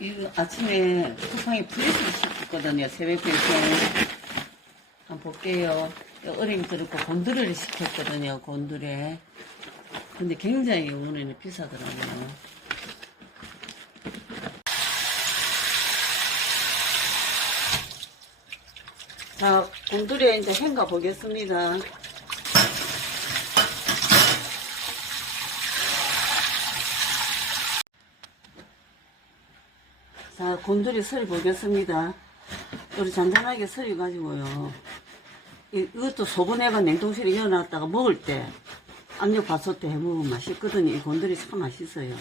이거 아침에 쿠팡에 프레스를 시켰거든요. 새벽 배송. 한번 볼게요. 어린이 들었고 곤드레를 시켰거든요. 곤드레. 근데 굉장히 이번에는 비싸더라고요. 자, 곤드레 이제 헹가 보겠습니다. 자, 곤드레 썰이 보겠습니다. 우리 잔잔하게 썰어가지고요. 이- 이것도 소분해가 냉동실에 넣어놨다가 먹을 때 압력 밥솥 때 해먹으면 맛있거든요. 이 곤드레 참 맛있어요.